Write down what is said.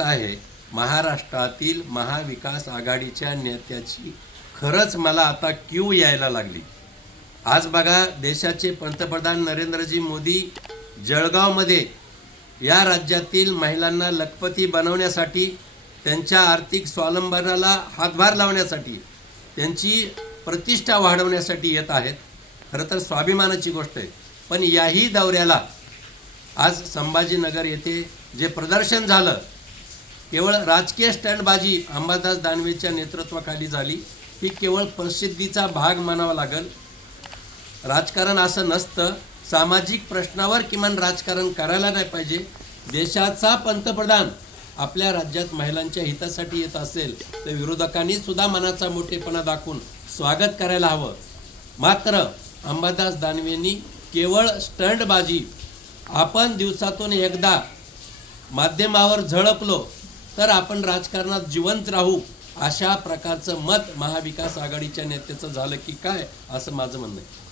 आहे. महाराष्ट्रातील महाविकास आघाडीच्या नेत्याची खरंच मला आता क्यू यायला लागली. आज बघा देशाचे पंतप्रधान नरेंद्रजी मोदी जळगावमध्ये या राज्यातील महिलांना लखपती बनवण्यासाठी त्यांच्या आर्थिक स्वावलंबनाला हातभार लावण्यासाठी त्यांची प्रतिष्ठा वाढवण्यासाठी येत आहेत. खरं तर स्वाभिमानाची गोष्ट आहे. पण याही दौऱ्याला आज संभाजीनगर येथे जे प्रदर्शन झालं केवळ राजकीय स्टँडबाजी अंबादास दानवेच्या नेतृत्वाखाली झाली. ही केवळ प्रसिद्धीचा भाग मानावा लागल. राजकारण असं नसतं. सामाजिक प्रश्नावर किमान राजकारण करायला नाही पाहिजे. देशाचा पंतप्रधान आपल्या राज्यात महिलांच्या हितासाठी येत असेल तर विरोधकांनी सुद्धा मनाचा मोठेपणा दाखवून स्वागत करायला हवं. मात्र अंबादास दानवेंनी केवळ स्टंटबाजी आपण दिवसातून एकदा माध्यमावर झळकलो तर आपण राजकारणात जिवंत राहू अशा प्रकारचं मत महाविकास आघाडीच्या नेत्याचं झालं की काय असं माझं म्हणणं आहे.